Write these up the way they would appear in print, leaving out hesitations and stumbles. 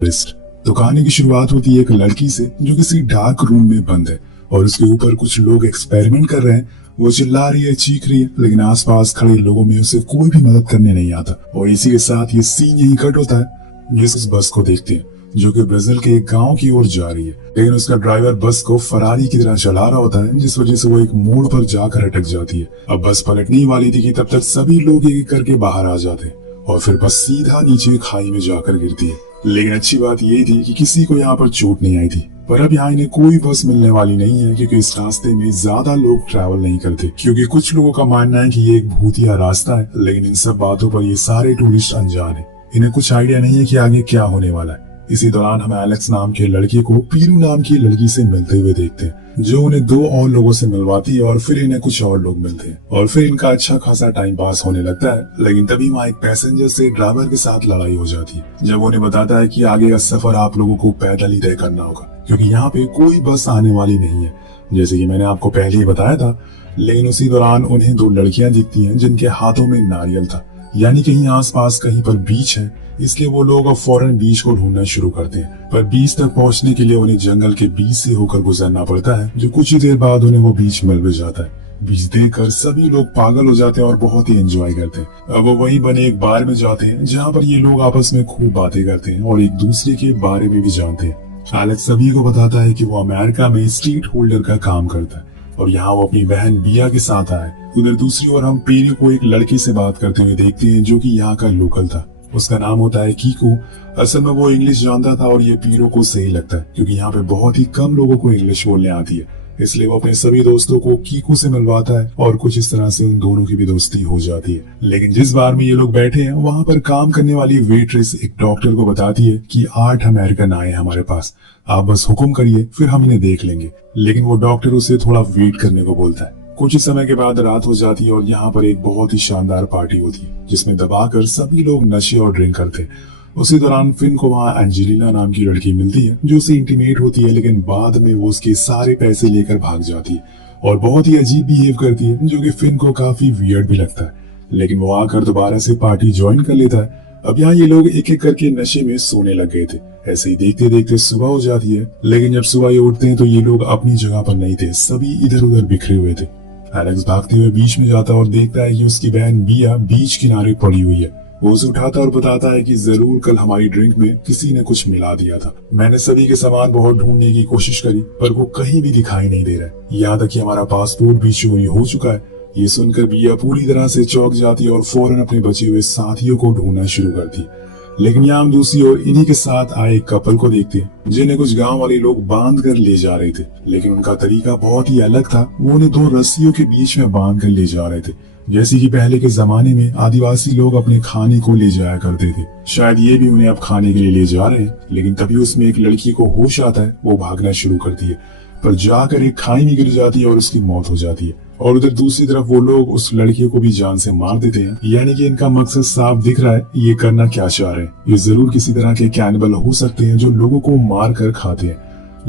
List. तो कहानी की शुरुआत होती है एक लड़की से जो किसी डार्क रूम में बंद है और उसके ऊपर कुछ लोग एक्सपेरिमेंट कर रहे हैं। वो चिल्ला रही है, चीख रही है, लेकिन आसपास खड़े लोगों में उसे कोई भी मदद करने नहीं आता। और इसी के साथ ये सीन यही कट होता है। जिस उस बस को देखते हैं जो कि ब्राजील के एक गांव की ओर जा रही है, लेकिन उसका ड्राइवर बस को फरारी की तरह चला रहा होता है, जिस वजह से वो एक मोड़ पर जाकर अटक जाती है। अब बस पलटने ही वाली थी कि तब तक सभी लोग एक एक करके बाहर आ जाते हैं और फिर बस सीधा नीचे खाई में जाकर गिरती है। लेकिन अच्छी बात ये थी कि किसी को यहाँ पर चोट नहीं आई थी। पर अब यहाँ इन्हें कोई बस मिलने वाली नहीं है, क्योंकि इस रास्ते में ज्यादा लोग ट्रैवल नहीं करते, क्योंकि कुछ लोगों का मानना है कि ये एक भूतिया रास्ता है। लेकिन इन सब बातों पर ये सारे टूरिस्ट अनजान है, इन्हें कुछ आइडिया नहीं है कि आगे क्या होने वाला है। इसी दौरान हम एलेक्स नाम के लड़के को पीरू नाम की लड़की से मिलते हुए देखते हैं, जो उन्हें दो और लोगों से मिलवाती है और फिर इन्हें कुछ और लोग मिलते हैं और फिर इनका अच्छा खासा टाइम पास होने लगता है। लेकिन तभी वहाँ एक पैसेंजर से ड्राइवर के साथ लड़ाई हो जाती है, जब उन्हें बताता है कि आगे का सफर आप लोगों को पैदल ही तय करना होगा, क्योंकि यहाँ पे कोई बस आने वाली नहीं है, जैसे कि मैंने आपको पहले ही बताया था। लेकिन उसी दौरान उन्हें दो लड़कियां दिखती हैं जिनके हाथों में नारियल था, यानी कहीं आसपास कहीं पर बीच है। इसलिए वो लोग अब फौरन बीच को ढूंढना शुरू करते हैं। पर बीच तक पहुंचने के लिए उन्हें जंगल के बीच से होकर गुजरना पड़ता है, जो कुछ ही देर बाद उन्हें वो बीच मिल भी जाता है। बीच देखकर सभी लोग पागल हो जाते हैं और बहुत ही एंजॉय करते हैं। अब वो वहीं बने एक बार में जाते हैं, जहाँ पर ये लोग आपस में खूब बातें करते हैं और एक दूसरे के बारे में भी जानते हैं। एलेक्स सभी को बताता है कि वो अमेरिका में स्ट्रीट होल्डर का काम करता है और यहाँ वो अपनी बहन बिया के साथ आया है। उधर दूसरी ओर हम पेरू को एक लड़के से बात करते हुए देखते हैं, जो कि यहाँ का लोकल था। उसका नाम होता है कीकू। असल में वो इंग्लिश जानता था और ये पीरो को सही लगता है, क्योंकि यहाँ पे बहुत ही कम लोगों को इंग्लिश बोलने आती है। इसलिए वो अपने सभी दोस्तों को कीकू से मिलवाता है और कुछ इस तरह से उन दोनों की भी दोस्ती हो जाती है। लेकिन जिस बार में ये लोग बैठे हैं, वहाँ पर काम करने वाली वेट्रेस एक डॉक्टर को बताती है कि 8 अमेरिकन आए हमारे पास, आप बस हुक्म करिए, फिर हम इन्हें देख लेंगे। लेकिन वो डॉक्टर उसे थोड़ा वेट करने को बोलता है। कुछ ही समय के बाद रात हो जाती है और यहाँ पर एक बहुत ही शानदार पार्टी होती है, जिसमें दबाकर सभी लोग नशे और ड्रिंक करते हैं। उसी दौरान फिन को वहाँ एंजेलिना नाम की लड़की मिलती है, जो उसे इंटीमेट होती है, लेकिन बाद में वो उसके सारे पैसे लेकर भाग जाती है और बहुत ही अजीब बिहेव करती है, जो कि फिन को काफी वियर्ड भी लगता है। लेकिन वो आकर दोबारा से पार्टी ज्वाइन कर लेता है। अब यहाँ ये लोग एक एक करके नशे में सोने लग गए थे। ऐसे ही देखते देखते सुबह हो जाती है, लेकिन जब सुबह ये उठते हैं तो ये लोग अपनी जगह पर नहीं थे, सभी इधर उधर बिखरे हुए थे। एलेक्स भागते हुए बीच में जाता है और देखता है कि उसकी बहन बिया बीच किनारे पड़ी हुई है। वो उसे उठाता और बताता है कि जरूर कल हमारी ड्रिंक में किसी ने कुछ मिला दिया था। मैंने सभी के सामान बहुत ढूंढने की कोशिश करी, पर वो कहीं भी दिखाई नहीं दे रहा है। यहाँ तक कि हमारा पासपोर्ट भी चोरी हो चुका है। ये सुनकर बिया पूरी तरह से चौंक जाती है और फौरन अपने बचे हुए साथियों को ढूंढना शुरू करती है। लेकिन यहाँ हम दूसरी ओर इन्हीं के साथ आए एक कपल को देखते हैं, जिन्हें कुछ गांव वाले लोग बांध कर ले जा रहे थे। लेकिन उनका तरीका बहुत ही अलग था। वो उन्हें 2 रस्सियों के बीच में बांध कर ले जा रहे थे, जैसे कि पहले के जमाने में आदिवासी लोग अपने खाने को ले जाया करते थे। शायद ये भी उन्हें अब खाने के लिए ले जा रहे हैं। लेकिन तभी उसमें एक लड़की को होश आता है। वो भागना शुरू करती है, पर जाकर एक खाई में गिर जाती है और उसकी मौत हो जाती है। और उधर दूसरी तरफ वो लोग उस लड़की को भी जान से मार देते हैं। यानी कि इनका मकसद साफ दिख रहा है, ये करना क्या चाह रहे हैं। ये जरूर किसी तरह के कैनिबल हो सकते हैं, जो लोगों को मार कर खाते हैं।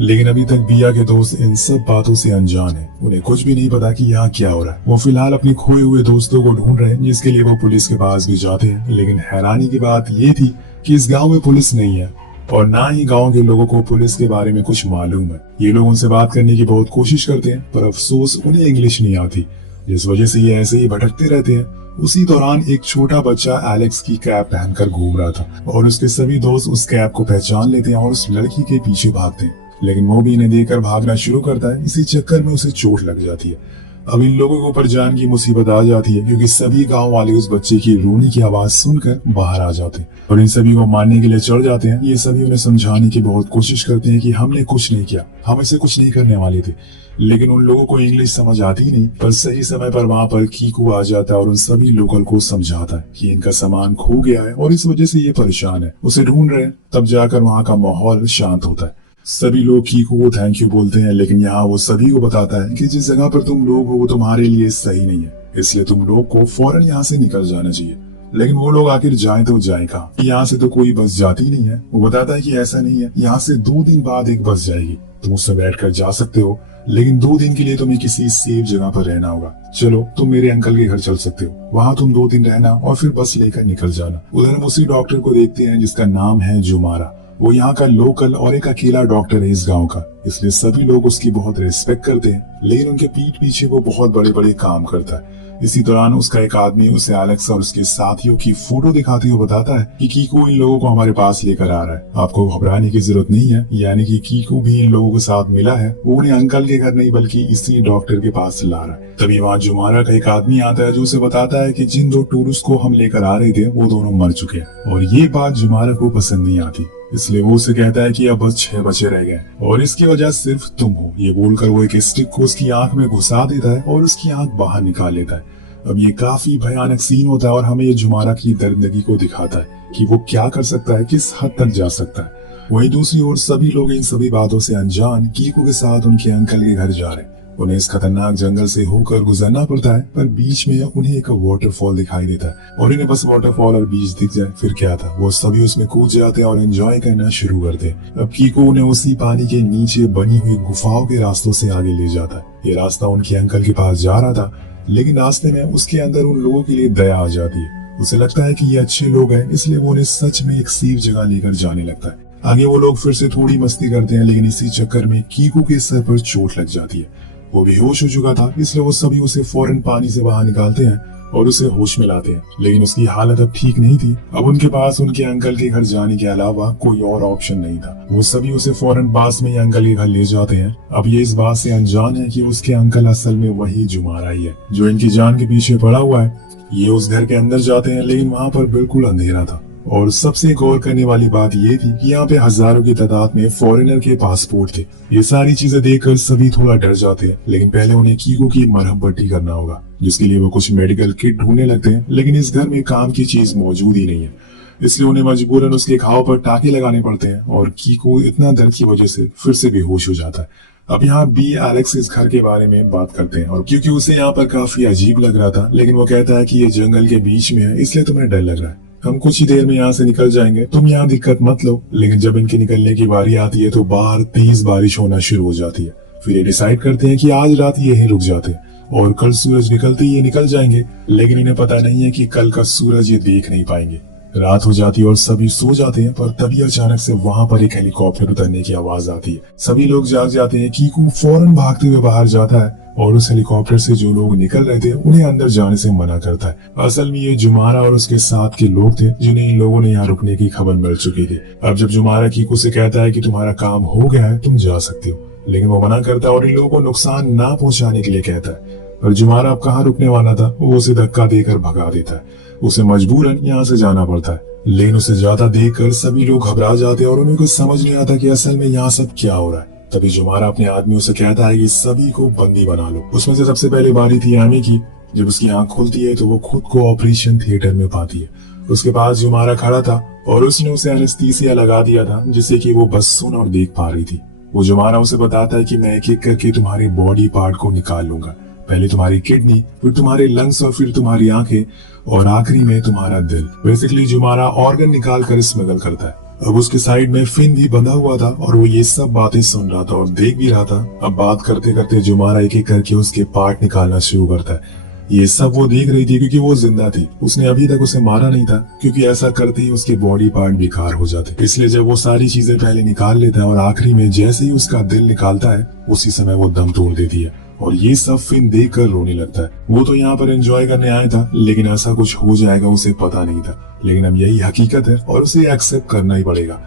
लेकिन अभी तक बिया के दोस्त इन सब बातों से अनजान हैं। उन्हें कुछ भी नहीं पता कि यहाँ क्या हो रहा है। वो फिलहाल अपने खोए हुए दोस्तों को ढूंढ रहे हैं, जिसके लिए वो पुलिस के पास भी जाते हैं। लेकिन हैरानी की बात ये थी कि इस गाँव में पुलिस नहीं है और ना ही गांव के लोगों को पुलिस के बारे में कुछ मालूम है। ये लोग उनसे बात करने की बहुत कोशिश करते हैं, पर अफसोस उन्हें इंग्लिश नहीं आती, जिस वजह से ये ऐसे ही भटकते रहते हैं। उसी दौरान एक छोटा बच्चा एलेक्स की कैप पहनकर घूम रहा था और उसके सभी दोस्त उस कैप को पहचान लेते हैं और उस लड़की के पीछे भागते हैं। लेकिन वो भी इन्हें देखकर भागना शुरू करता है। इसी चक्कर में उसे चोट लग जाती है। अब इन लोगों के ऊपर जान की मुसीबत आ जाती है, क्योंकि सभी गांव वाले उस बच्चे की रोने की आवाज सुनकर बाहर आ जाते हैं और इन सभी को मारने के लिए चढ़ जाते हैं। ये सभी उन्हें समझाने की बहुत कोशिश करते हैं कि हमने कुछ नहीं किया, हम इसे कुछ नहीं करने वाले थे। लेकिन उन लोगों को इंग्लिश समझ आती नहीं। पर सही समय पर वहाँ पर कीकू आ जाता है और उन सभी लोकल को समझाता है कि इनका सामान खो गया है और इस वजह से ये परेशान है, उसे ढूंढ रहे हैं। तब जाकर वहाँ का माहौल शांत होता है। सभी लोग कीकू को थैंक यू बोलते हैं। लेकिन यहाँ वो सभी को बताता है कि जिस जगह पर तुम लोग हो वो तुम्हारे लिए सही नहीं है, इसलिए तुम लोग को फौरन यहाँ से निकल जाना चाहिए। लेकिन वो लोग आखिर जाएं तो जाएं कहाँ? यहाँ से तो कोई बस जाती नहीं है। वो बताता है कि ऐसा नहीं है, यहाँ से 2 दिन बाद एक बस जाएगी, तुम उससे बैठकर जा सकते हो, लेकिन 2 दिन के लिए तुम्हें किसी सेफ जगह पर रहना होगा। चलो तुम मेरे अंकल के घर चल सकते हो, वहाँ तुम 2 दिन रहना और फिर बस लेकर निकल जाना। उधर हम उसी डॉक्टर को देखते हैं जिसका नाम है जुमारा। वो यहाँ का लोकल और एक अकेला डॉक्टर है इस गांव का, इसलिए सभी लोग उसकी बहुत रिस्पेक्ट करते हैं। लेकिन उनके पीठ पीछे वो बहुत बड़े बड़े काम करता है। इसी दौरान उसका एक आदमी उसे एलेक्स और उसके साथियों की फोटो दिखाते हुए बताता है कि कीको इन लोगों को हमारे पास लेकर आ रहा है, आपको घबराने की जरूरत नहीं है। यानी कि कीको भी इन लोगों के साथ मिला है, वो उन्हें अंकल के घर नहीं बल्कि इसी डॉक्टर के पास ला रहा है। तभी वहाँ जुमारा का एक आदमी आता है जो उसे बताता है कि जिन 2 टूरिस्ट को हम लेकर आ रहे थे वो दोनों मर चुके हैं। और ये बात जुमारा को पसंद नहीं आती, इसलिए वो उसे कहता है कि अब बस 6 बचे रह गए और इसकी वजह सिर्फ तुम हो। ये बोलकर वो एक स्टिक को उसकी आंख में घुसा देता है और उसकी आंख बाहर निकाल लेता है। अब ये काफी भयानक सीन होता है और हमें ये जुमारा की दर्दगी को दिखाता है कि वो क्या कर सकता है, किस हद तक जा सकता है। वहीं दूसरी ओर सभी लोग इन सभी बातों से अनजान कीको के साथ उनके अंकल के घर जा रहे हैं। उन्हें इस खतरनाक जंगल से होकर गुजरना पड़ता है, पर बीच में उन्हें एक वाटरफॉल दिखाई देता है और इन्हें बस वाटरफॉल और बीच दिख जाए फिर क्या था, वो सभी उसमें कूद जाते हैं और एंजॉय करना शुरू करते हैं। अब कीको उन्हें उसी पानी के नीचे बनी हुई गुफाओं के रास्तों से आगे ले जाता है। ये रास्ता उनके अंकल के पास जा रहा था, लेकिन रास्ते में उसके अंदर उन लोगों के लिए दया आ जाती है। उसे लगता है कि ये अच्छे लोग हैं, इसलिए वो उन्हें सच में एक सेफ जगह लेकर जाने लगता है। आगे वो लोग फिर से थोड़ी मस्ती करते हैं, लेकिन इसी चक्कर में कीको के सर पर चोट लग जाती है। वो बेहोश हो चुका था, इसलिए वो सभी उसे फौरन पानी से बाहर निकालते हैं और उसे होश में लाते हैं। लेकिन उसकी हालत अब ठीक नहीं थी। अब उनके पास उनके अंकल के घर जाने के अलावा कोई और ऑप्शन नहीं था। वो सभी उसे फौरन पास में ही अंकल के घर ले जाते हैं। अब ये इस बात से अनजान है कि उसके अंकल असल में वही जुमारा ही है जो इनकी जान के पीछे पड़ा हुआ है। ये उस घर के अंदर जाते हैं, लेकिन वहाँ पर बिल्कुल अंधेरा था और सबसे गौर करने वाली बात ये थी कि यहाँ पे हजारों की तादाद में फॉरेनर के पासपोर्ट थे। ये सारी चीजें देखकर सभी थोड़ा डर जाते हैं, लेकिन पहले उन्हें कीको की मरहम पट्टी करना होगा, जिसके लिए वो कुछ मेडिकल किट ढूंढने लगते हैं। लेकिन इस घर में काम की चीज मौजूद ही नहीं है, इसलिए उन्हें मजबूरन उसके घाव पर टाके लगाने पड़ते हैं और कीको इतना दर्द की वजह से फिर से बेहोश हो जाता है। अब यहाँ बी एलेक्स इस घर के बारे में बात करते हैं और क्योंकि उसे यहाँ पर काफी अजीब लग रहा था, लेकिन वो कहता है कि ये जंगल के बीच में है, इसलिए तुम्हें डर लग रहा है। हम कुछ ही देर में यहाँ से निकल जाएंगे, तुम यहाँ दिक्कत मत लो। लेकिन जब इनके निकलने की बारी आती है तो बाहर तेज बारिश होना शुरू हो जाती है। फिर ये डिसाइड करते हैं कि आज रात यहीं रुक जाते हैं और कल सूरज निकलते ही ये निकल जाएंगे। लेकिन इन्हें पता नहीं है कि कल का सूरज ये देख नहीं पाएंगे। रात हो जाती है और सभी सो जाते हैं, पर तभी अचानक से वहां पर एक हेलीकॉप्टर उतरने की आवाज आती है। सभी लोग जाग जाते हैं। कीको फौरन भागते हुए बाहर जाता है और उस हेलीकॉप्टर से जो लोग निकल रहे थे उन्हें अंदर जाने से मना करता है। असल में ये जुमारा और उसके साथ के लोग थे जिन्हें इन लोगों ने यहाँ रुकने की खबर मिल चुकी थी। अब जब जुमारा कीको से कहता है कि तुम्हारा काम हो गया है, तुम जा सकते हो, लेकिन वो मना करता है और इन लोगों को नुकसान ना पहुंचाने के लिए कहता है। और जुमारा अब कहाँ रुकने वाला था, वो उसे धक्का देकर भगा देता है। उसे मजबूरन यहाँ से जाना पड़ता है, लेकिन उसे ज्यादा देखकर सभी लोग घबरा जाते हैं और उन्हें कुछ समझ नहीं आता कि असल में यहाँ सब क्या हो रहा है। तभी जुमारा अपने आदमियों से कहता है कि सभी को बंदी बना लो। उसमें से सबसे पहले बारी थी आमी की। जब उसकी आंख खुलती है तो वो खुद को ऑपरेशन थिएटर में पाती है। उसके पास जुमारा खड़ा था और उसने उसे एनेस्थीसिया लगा दिया था, जिससे कि वो बस सुन और देख पा रही थी। वो जुमारा उसे बताता है कि मैं एक एक करके तुम्हारे बॉडी पार्ट को निकाल लूंगा, पहले तुम्हारी किडनी, फिर तुम्हारे लंग्स और फिर तुम्हारी आंखें और आखिरी में तुम्हारा दिल। बेसिकली जुमारा ऑर्गन निकाल कर स्मगल करता है। अब उसके साइड में फिन भी बंधा हुआ था और वो ये सब बातें सुन रहा था और देख भी रहा था। अब बात करते करते जुमारा एक एक करके उसके पार्ट निकालना शुरू करता है। ये सब वो देख रही थी क्योंकि वो जिंदा थी। उसने अभी तक उसे मारा नहीं था, क्योंकि ऐसा करते ही उसके बॉडी पार्ट बेकार हो जाते। इसलिए जब वो सारी चीजें पहले निकाल लेता है और आखिरी में जैसे ही उसका दिल निकालता है, उसी समय वो दम तोड़ देती है और ये सब फिन देख कर रोने लगता है। वो तो यहाँ पर एंजॉय करने आया था, लेकिन ऐसा कुछ हो जाएगा उसे पता नहीं था। लेकिन अब यही हकीकत है और उसे एक्सेप्ट करना ही पड़ेगा।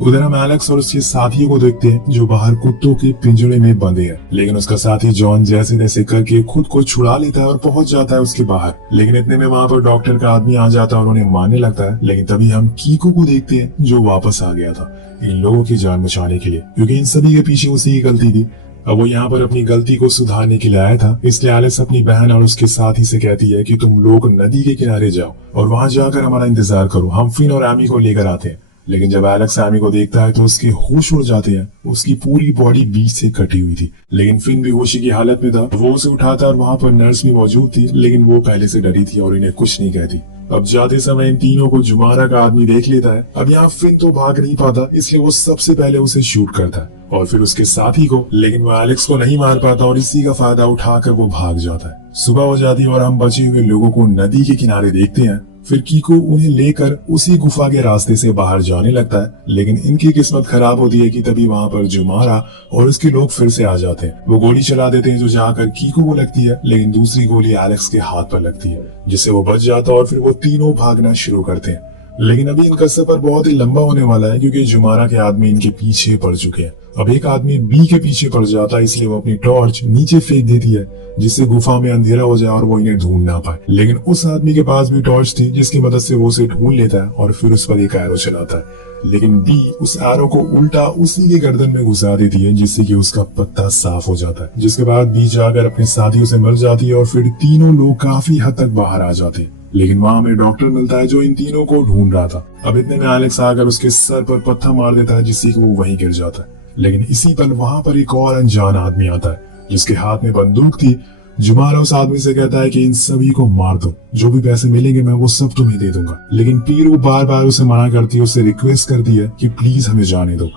उधर हम एलेक्स और उसके साथियों को देखते हैं जो बाहर कुत्तों के पिंजरे में बंधे हैं। लेकिन उसका साथी जॉन जैसे तैसे करके खुद को छुड़ा लेता है और पहुंच जाता है उसके बाहर। लेकिन इतने में वहां पर डॉक्टर का आदमी आ जाता है और उन्हें मारने लगता है। लेकिन तभी हम कीको को देखते हैं जो वापस आ गया था इन लोगों की जान बचाने के लिए, क्योंकि इन सभी के पीछे उसी की गलती थी। अब वो यहाँ पर अपनी गलती को सुधारने के लिए आया था। इसलिए एलिस अपनी बहन और उसके साथी से कहती है कि तुम लोग नदी के किनारे जाओ और वहां जाकर हमारा इंतजार करो, हम फिन और एमी को लेकर आते हैं। लेकिन जब एलेक्स एमी को देखता है तो उसके होश उड़ जाते हैं। उसकी पूरी बॉडी बीच से कटी हुई थी, लेकिन फिन बेहोशी की हालत में था। वो उसे उठाता और वहाँ पर नर्स भी मौजूद थी, लेकिन वो पहले से डरी थी और इन्हें कुछ नहीं कहती। अब जाते समय इन तीनों को जुमारा का आदमी देख लेता है। अब यहाँ फिन तो भाग नहीं पाता, इसलिए वो सबसे पहले उसे शूट करता है और फिर उसके साथी को। लेकिन वो एलेक्स को नहीं मार पाता और इसी का फायदा उठाकर वो भाग जाता है। सुबह हो जाती है और हम बचे हुए लोगों को नदी के किनारे देखते हैं फिर कीको उन्हें लेकर उसी गुफा के रास्ते से बाहर जाने लगता है, लेकिन इनकी किस्मत खराब होती है कि तभी वहाँ पर जुमारा और उसके लोग फिर से आ जाते हैं। वो गोली चला देते हैं जो जाकर कीको को लगती है, लेकिन दूसरी गोली एलेक्स के हाथ पर लगती है जिससे वो बच जाता है और फिर वो तीनों भागना शुरू करते हैं। लेकिन अभी इनका सफर बहुत ही लंबा होने वाला है क्योंकि जुमारा के आदमी इनके पीछे पड़ चुके हैं। अब एक आदमी बी के पीछे पड़ जाता है, इसलिए वो अपनी टॉर्च नीचे फेंक देती है जिससे गुफा में अंधेरा हो जाए और वो इन्हें ढूंढ ना पाए। लेकिन उस आदमी के पास भी टॉर्च थी जिसकी मदद से वो उसे ढूंढ लेता है और फिर उस पर एक एरो चलाता है, लेकिन बी उस एरो को उल्टा उसी के गर्दन में घुसा देती है जिससे कि उसका पत्ता साफ हो जाता है। जिसके बाद बी जाकर अपने साथियों से मिल जाती है और फिर तीनों लोग काफी हद तक बाहर आ जाते हैं। लेकिन वहाँ हमें डॉक्टर मिलता है जो इन तीनों को ढूंढ रहा था। अब इतने में एलेक्स आकर उसके सर पर पत्थर मार देता है जिससे कि वो वहीं गिर जाता है। लेकिन इसी पल वहाँ पर एक और अनजान आदमी आता है जिसके हाथ में बंदूक थी। जुमारा उस आदमी से कहता है कि इन सभी को मार दो, जो भी पैसे मिलेंगे मैं वो सब तुम्हें दे दूंगा। लेकिन पीरू बार बार उसे मना करती है, उसे रिक्वेस्ट करती है कि प्लीज हमें जाने दो।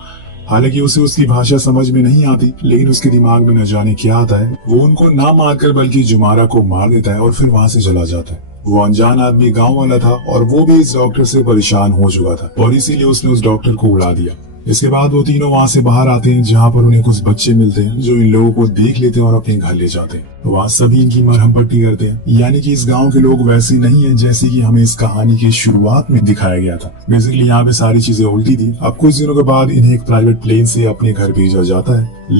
हालांकि उसे उसकी भाषा समझ में नहीं आती, लेकिन उसके दिमाग में न जाने क्या आता है। वो उनको ना मारकर बल्कि जुमारा को मार देता है और फिर वहाँ से चला जाता है। वो अनजान आदमी गांव वाला था और वो भी इस डॉक्टर से परेशान हो चुका था और इसीलिए उसने उस डॉक्टर को उड़ा दिया। इसके बाद वो तीनों वहाँ से बाहर आते हैं जहाँ पर उन्हें कुछ बच्चे मिलते हैं जो इन लोगों को देख लेते हैं और अपने घर ले जाते हैं। वहाँ सभी इनकी मरहम पट्टी करते हैं, यानी कि इस गांव के लोग वैसे नहीं है जैसे कि हमें इस कहानी की शुरुआत में दिखाया गया था। बेसिकली यहाँ पे सारी चीजें उल्टी थी। अब कुछ दिनों के बाद इन्हें एक प्राइवेट प्लेन से अपने घर भेजा जाता है।